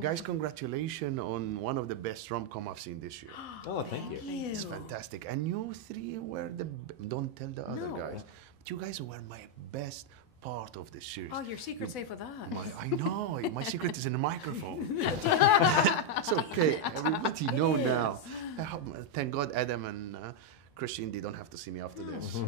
Guys, congratulations on one of the best rom-com I've seen this year. Oh, thank you. It's fantastic. And you three were don't tell the other guys. But you guys were my best part of the series. Oh, your secret's safe with us. I know. My secret is in the microphone. It's okay. Everybody know now. Thank God Adam and Christian, they don't have to see me after this.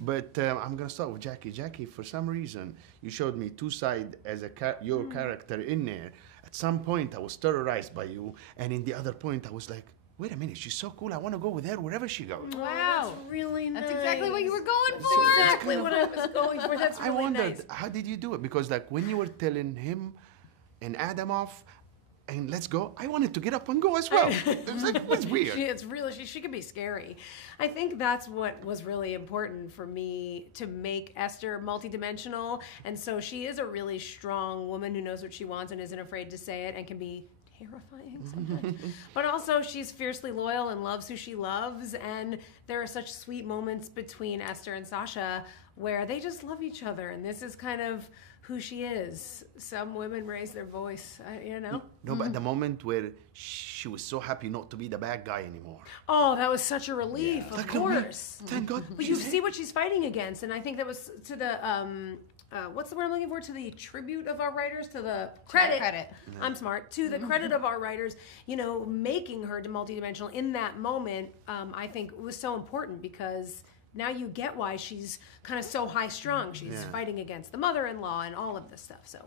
But I'm going to start with Jackie. Jackie, for some reason, you showed me two sides as your character in there. At some point, I was terrorized by you. And in the other point, I was like, wait a minute, she's so cool. I want to go with her wherever she goes. Wow. That's really nice. That's exactly what you were going That's for. exactly what I was going for. That's really I wondered, nice. how did you do it? Because like when you were telling him and Adam off, and let's go, I wanted to get up and go as well. It's weird. She can be scary. I think that's what was really important for me to make Esther multidimensional. And so she is a really strong woman who knows what she wants and isn't afraid to say it and can be terrifying sometimes. But also she's fiercely loyal and loves who she loves. And there are such sweet moments between Esther and Sasha where they just love each other. And this is kind of who she is. Some women raise their voice, you know? No, but the moment where she was so happy not to be the bad guy anymore. Oh, that was such a relief, of course. Thank God. But you see what she's fighting against, and I think that was to the, what's the word I'm looking for? To the tribute of our writers, to the credit. Yeah. I'm smart. To the credit of our writers, you know, making her multidimensional in that moment, I think was so important because now you get why she's kind of so high-strung. She's fighting against the mother-in-law and all of this stuff. So,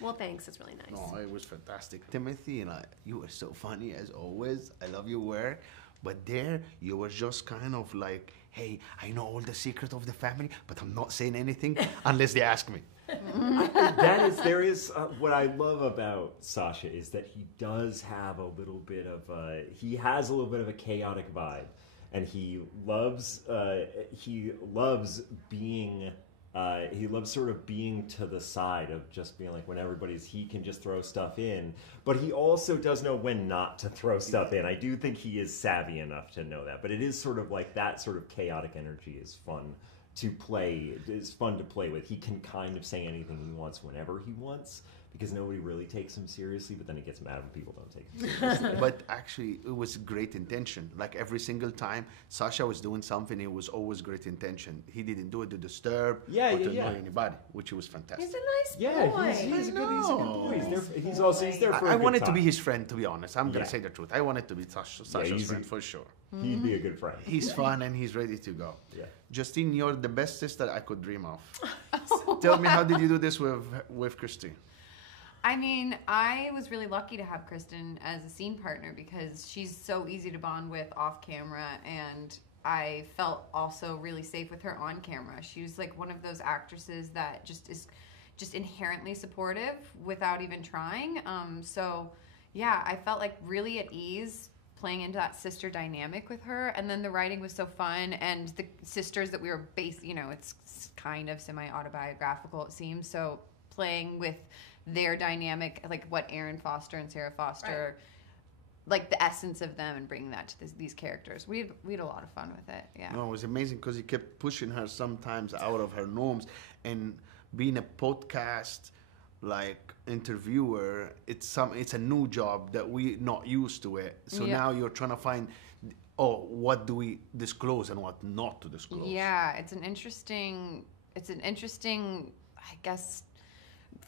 well, thanks. It's really nice. Oh, it was fantastic. Timothy, you were so funny as always. I love your work. But there, you were just kind of like, hey, I know all the secret of the family, but I'm not saying anything unless they ask me. There is what I love about Sasha is that he does have a little bit of a chaotic vibe. And he loves being, he loves sort of being to the side of just being like when he can just throw stuff in. But he also does know when not to throw stuff in. I do think he is savvy enough to know that. But it is sort of like that sort of chaotic energy is fun to play. It is fun to play with. He can kind of say anything he wants whenever he wants. Because nobody really takes him seriously, but then he gets mad when people don't take him seriously. But actually, it was great intention. Like every single time Sasha was doing something, it was always great intention. He didn't do it to disturb or to annoy anybody, which was fantastic. He's a nice boy. He's a good boy. He's there for I wanted to be his friend, to be honest. I'm going to say the truth. I wanted to be Sasha's friend for sure. He'd be a good friend. He's fun and he's ready to go. Yeah. Justine, you're the best sister I could dream of. Tell me, how did you do this with Christine? I mean, I was really lucky to have Kristen as a scene partner because she's so easy to bond with off camera, and I felt also really safe with her on camera. She was like one of those actresses that just is just inherently supportive without even trying. So yeah, I felt like really at ease playing into that sister dynamic with her, and then the writing was so fun, and the sisters that we were it's kind of semi-autobiographical, it seems, so playing with their dynamic, like what Aaron Foster and Sarah Foster, like the essence of them, and bringing that to these characters. We had a lot of fun with it. Yeah. No, it was amazing because he kept pushing her sometimes out of her norms, and being a podcast like interviewer, it's a new job that we're not used to it. So now you're trying to find, what do we disclose and what not to disclose? Yeah, it's an interesting, I guess,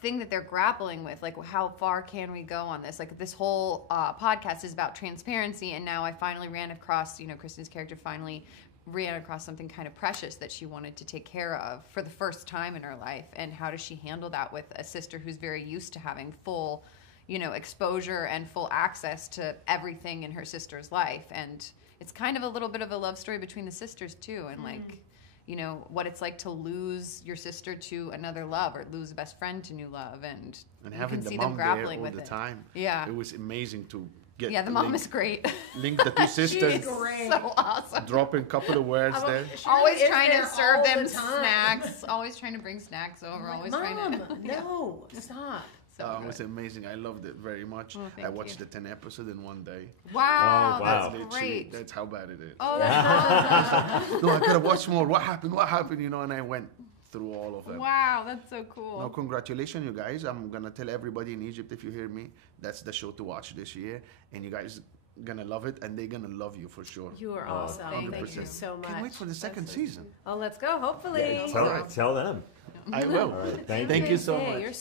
thing that they're grappling with, like how far can we go on this? Like this whole podcast is about transparency, and now I finally ran across, Kristen's character finally ran across something kind of precious that she wanted to take care of for the first time in her life, and how does she handle that with a sister who's very used to having full, exposure and full access to everything in her sister's life. And it's kind of a little bit of a love story between the sisters too, and like what it's like to lose your sister to another love, or lose a best friend to new love, and having the mom there all the time. Yeah, it was amazing to get. Yeah, the mom is great. Link the two sisters. She's great. So awesome. Dropping a couple of words there. Always trying to serve them snacks. Always trying to bring snacks over. Always trying to. No, stop. It was amazing. I loved it very much. I watched the 10 episodes in one day. Wow, wow. that's great. That's how bad it is. Oh, that's awesome. No, I gotta watch more. What happened? And I went through all of them. Wow, that's so cool. No, congratulations, you guys. I'm gonna tell everybody in Egypt, if you hear me, that's the show to watch this year, and you guys gonna love it, and they're gonna love you for sure. You are awesome. Thank you 100%. so much. Can't wait for the second season. Oh, let's go. Hopefully. Yeah, tell them. I will. All right, Thank you so Hey, much. you're so